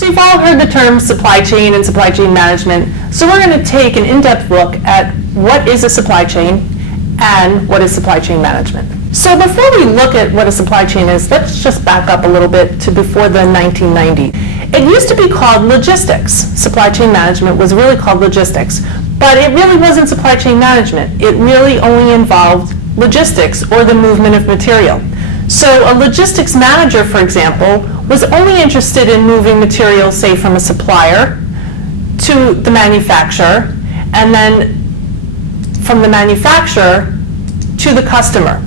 So you've all heard the terms supply chain and supply chain management. So we're going to take an in-depth look at what is a supply chain and what is supply chain management. So before we look at what a supply chain is, let's just back up a little bit to before the 1990s. It used to be called logistics. Supply chain management was really called logistics, but it really wasn't supply chain management. It really only involved logistics, or the movement of material. So a logistics manager, for example, was only interested in moving materials, say, from a supplier to the manufacturer, and then from the manufacturer to the customer.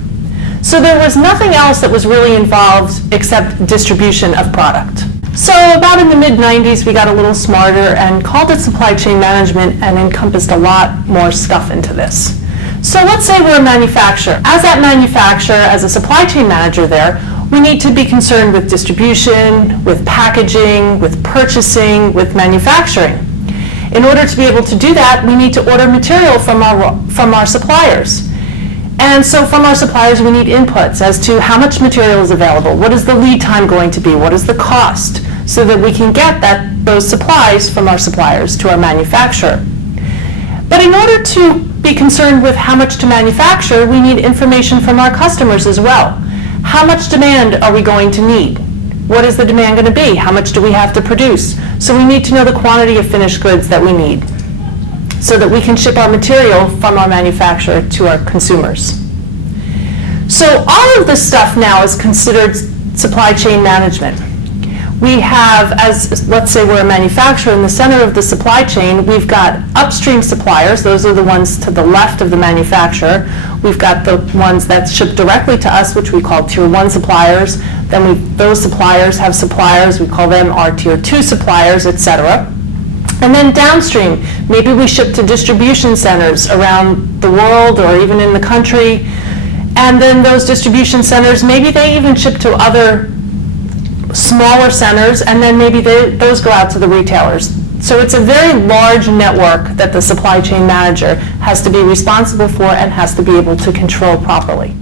So there was nothing else that was really involved except distribution of product. So about in the mid-90s, we got a little smarter and called it supply chain management and encompassed a lot more stuff into this. So let's say we're a manufacturer. As that manufacturer, as a supply chain manager there, we need to be concerned with distribution, with packaging, with purchasing, with manufacturing. In order to be able to do that, we need to order material from our suppliers. And so from our suppliers, we need inputs as to how much material is available, what is the lead time going to be, what is the cost, so that we can get those supplies from our suppliers to our manufacturer. But in order to be concerned with how much to manufacture, we need information from our customers as well. How much demand are we going to need? What is the demand going to be? How much do we have to produce? So we need to know the quantity of finished goods that we need so that we can ship our material from our manufacturer to our consumers. So all of this stuff now is considered supply chain management. We have, let's say we're a manufacturer, in the center of the supply chain, we've got upstream suppliers. Those are the ones to the left of the manufacturer. We've got the ones that ship directly to us, which we call Tier 1 suppliers. Then those suppliers have suppliers. We call them our Tier 2 suppliers, et cetera. And then downstream, maybe we ship to distribution centers around the world or even in the country. And then those distribution centers, maybe they even ship to other smaller centers, and then maybe those go out to the retailers. So it's a very large network that the supply chain manager has to be responsible for and has to be able to control properly.